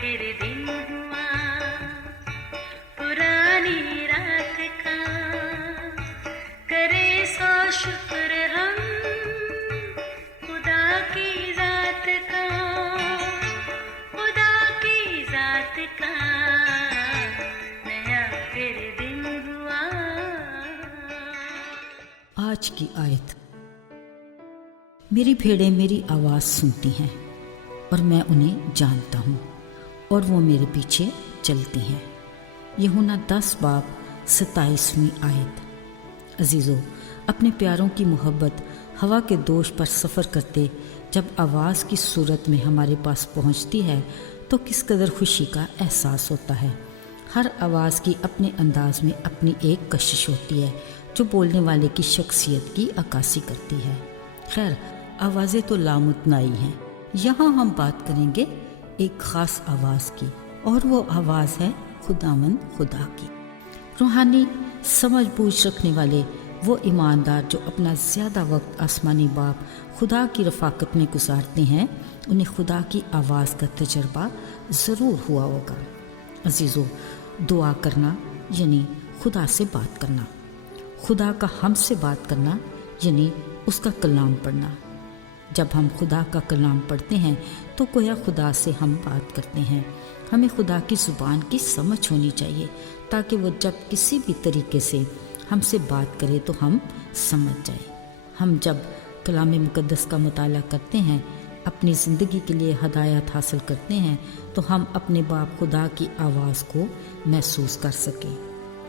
फिर दिन हुआ पुरानी रात का, करे सो शुक्र हम खुदा की जात का, खुदा की जात का, नया फिर दिन हुआ। आज की आयत। मेरी भेड़ें मेरी आवाज़ सुनती हैं और मैं उन्हें जानता हूँ और वो मेरे पीछे चलती हैं। यूहन्ना 10 बाब 27वीं आयत। अजीज़ों, अपने प्यारों की मोहब्बत हवा के दोष पर सफ़र करते जब आवाज़ की सूरत में हमारे पास पहुँचती है तो किस कदर खुशी का एहसास होता है। हर आवाज़ की अपने अंदाज में अपनी एक कशिश होती है जो बोलने वाले की शख्सियत की अक्कासी करती है। खैर, आवाज़ें तो लामुतनाई हैं। यहाँ हम बात करेंगे एक ख़ास आवाज़ की, और वो आवाज़ है खुदावंद खुदा की। रूहानी समझ बूझ रखने वाले वो ईमानदार जो अपना ज़्यादा वक्त आसमानी बाप खुदा की रफ़ाकत में गुजारते हैं, उन्हें खुदा की आवाज़ का तजर्बा ज़रूर हुआ होगा। अजीज़ों, दुआ करना यानी खुदा से बात करना, खुदा का हमसे बात करना यानी उसका कलाम पढ़ना। जब हम खुदा का कलाम पढ़ते हैं तो गोया खुदा से हम बात करते हैं। हमें खुदा की ज़ुबान की समझ होनी चाहिए ताकि वो जब किसी भी तरीके से हमसे बात करे तो हम समझ जाए। हम जब कलाम मुक़द्दस का मुताला करते हैं, अपनी ज़िंदगी के लिए हदायत हासिल करते हैं, तो हम अपने बाप खुदा की आवाज़ को महसूस कर सकें।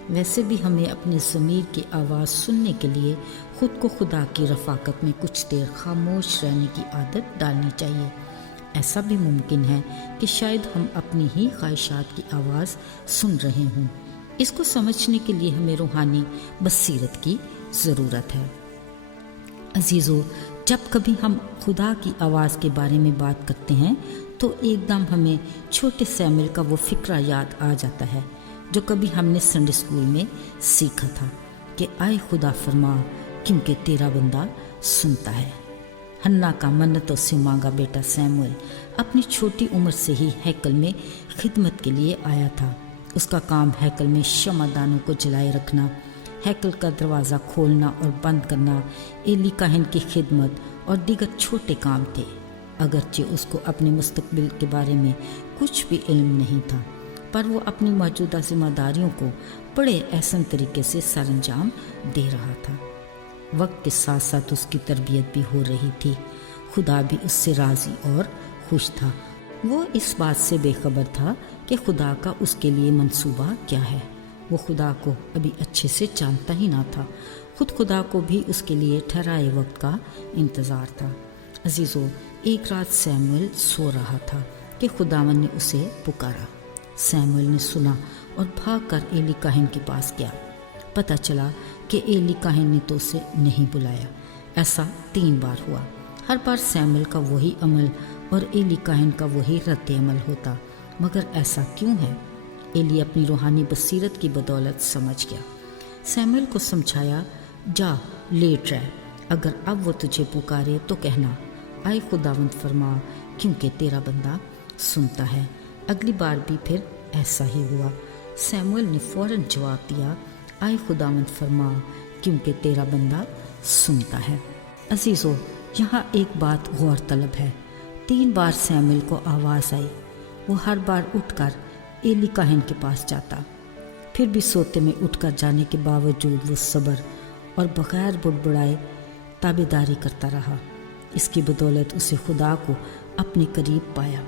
वैसे भी हमें अपने ज़मीर की आवाज़ सुनने के लिए ख़ुद को खुदा की रफ़ाकत में कुछ देर खामोश रहने की आदत डालनी चाहिए। ऐसा भी मुमकिन है कि शायद हम अपनी ही ख्वाहिशात की आवाज़ सुन रहे हों। इसको समझने के लिए हमें रूहानी बसीरत की ज़रूरत है। अजीज़ों, जब कभी हम खुदा की आवाज़ के बारे में बात करते हैं तो एकदम हमें छोटे सैमुएल का वो फ़िक्रा याद आ जाता है जो कभी हमने संडे स्कूल में सीखा था कि आए खुदा फरमा क्योंकि तेरा बंदा सुनता है। हन्ना का मन्नतों से मांगा बेटा सैमुएल अपनी छोटी उम्र से ही हैकल में खिदमत के लिए आया था। उसका काम हैकल में शमादानों को जलाए रखना, हैकल का दरवाज़ा खोलना और बंद करना, एली काहिन की खिदमत और दीगर छोटे काम थे। अगरचे उसको अपने मुस्तकबिल के बारे में कुछ भी इल्म नहीं था, पर वो अपनी मौजूदा जिम्मेदारियों को बड़े एहसन तरीके से सरअंजाम दे रहा था। वक्त के साथ साथ उसकी तरबियत भी हो रही थी। खुदा भी उससे राज़ी और खुश था। वो इस बात से बेखबर था कि खुदा का उसके लिए मंसूबा क्या है। वो खुदा को अभी अच्छे से जानता ही ना था। खुद खुदा को भी उसके लिए ठहराए वक्त का इंतज़ार था। अजीज़ों, एक रात सैमुएल सो रहा था कि खुदावन ने उसे पुकारा। सैमुएल ने सुना और भागकर एली काहिन के पास गया। पता चला कि एली काहिन ने तो उसे नहीं बुलाया। ऐसा 3 बार हुआ। हर बार सैमुएल का वही अमल और एली काहिन का वही रद्द अमल होता। मगर ऐसा क्यों है? एली अपनी रूहानी बसीरत की बदौलत समझ गया। सैमुएल को समझाया, जा लेट रह, अगर अब वो तुझे पुकारे तो कहना आए खुदावंद फरमा क्योंकि तेरा बंदा सुनता है। अगली बार भी फिर ऐसा ही हुआ। सैमुएल ने फौरन जवाब दिया, आए खुदावंद फरमा क्योंकि तेरा बंदा सुनता है। अजीज़ों, यहाँ एक बात गौर तलब है। 3 बार सैमुएल को आवाज़ आई। वो हर बार उठकर एली काहिन के पास जाता। फिर भी सोते में उठकर जाने के बावजूद वो सब्र और बगैर बुड़बुड़ाए ताबेदारी करता रहा। इसकी बदौलत उसे खुदा को अपने करीब पाया।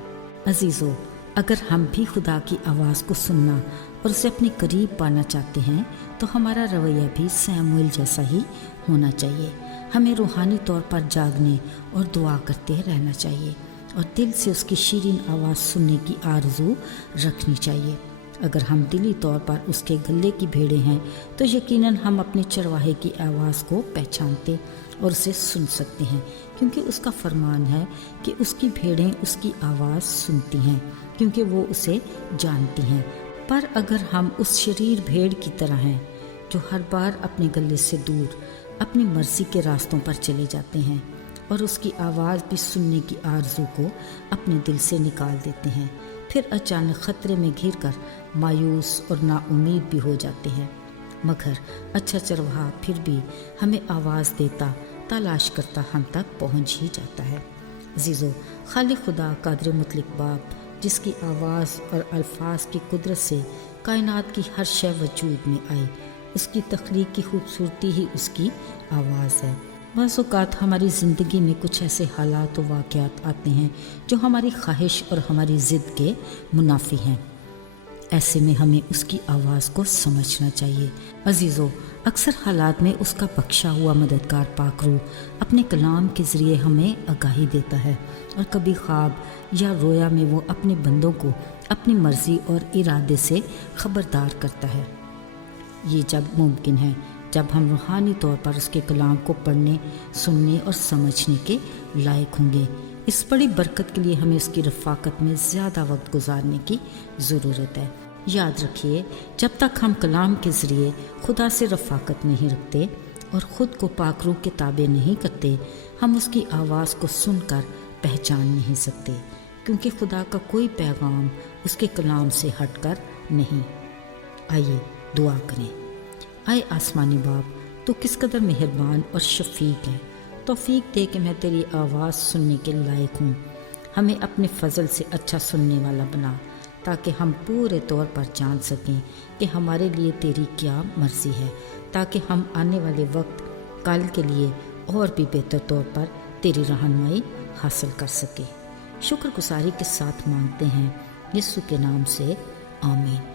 अजीज़ों, अगर हम भी खुदा की आवाज़ को सुनना और उसे अपने करीब पाना चाहते हैं तो हमारा रवैया भी सैमुएल जैसा ही होना चाहिए। हमें रूहानी तौर पर जागने और दुआ करते रहना चाहिए और दिल से उसकी शीरीन आवाज़ सुनने की आरज़ू रखनी चाहिए। अगर हम दिली तौर पर उसके गले की भेड़ें हैं तो यकीनन हम अपने चरवाहे की आवाज़ को पहचानते और उसे सुन सकते हैं, क्योंकि उसका फरमान है कि उसकी भेड़ें उसकी आवाज़ सुनती हैं क्योंकि वो उसे जानती हैं। पर अगर हम उस शरीर भेड़ की तरह हैं जो हर बार अपने गले से दूर अपनी मर्ज़ी के रास्तों पर चले जाते हैं और उसकी आवाज़ भी सुनने की आरज़ू को अपने दिल से निकाल देते हैं, پھر اچانک خطرے میں گھر کر مایوس اور نا امید بھی ہو جاتے ہیں، مگر اچھا چرواہا پھر بھی ہمیں آواز دیتا تلاش کرتا ہم تک پہنچ ہی جاتا ہے۔ عزیزو، خالق خدا قادر مطلق باپ جس کی آواز اور الفاظ کی قدرت سے کائنات کی ہر شے وجود میں آئی، اس کی تخلیق کی خوبصورتی ہی اس کی آواز ہے۔ بعض اوقات ہماری زندگی میں کچھ ایسے حالات و واقعات آتے ہیں جو ہماری خواہش اور ہماری ضد کے منافی ہیں، ایسے میں ہمیں اس کی آواز کو سمجھنا چاہیے۔ عزیزو، اکثر حالات میں اس کا بخشا ہوا مددگار پاک روح اپنے کلام کے ذریعے ہمیں آگاہی دیتا ہے، اور کبھی خواب یا رویا میں وہ اپنے بندوں کو اپنی مرضی اور ارادے سے خبردار کرتا ہے۔ یہ جب ممکن ہے جب ہم روحانی طور پر اس کے کلام کو پڑھنے، سننے اور سمجھنے کے لائق ہوں گے۔ اس بڑی برکت کے لیے ہمیں اس کی رفاقت میں زیادہ وقت گزارنے کی ضرورت ہے۔ یاد رکھیے، جب تک ہم کلام کے ذریعے خدا سے رفاقت نہیں رکھتے اور خود کو پاک روح کے تابع نہیں کرتے، ہم اس کی آواز کو سن کر پہچان نہیں سکتے، کیونکہ خدا کا کوئی پیغام اس کے کلام سے ہٹ کر نہیں۔ آئیے دعا کریں۔ اے آسمانی باپ، تو کس قدر مہربان اور شفیق ہے، توفیق دے کہ میں تیری آواز سننے کے لائق ہوں۔ ہمیں اپنے فضل سے اچھا سننے والا بنا، تاکہ ہم پورے طور پر جان سکیں کہ ہمارے لیے تیری کیا مرضی ہے، تاکہ ہم آنے والے وقت کل کے لیے اور بھی بہتر طور پر تیری رہنمائی حاصل کر سکیں۔ شکر گزاری کے ساتھ مانگتے ہیں یسوع کے نام سے، آمین۔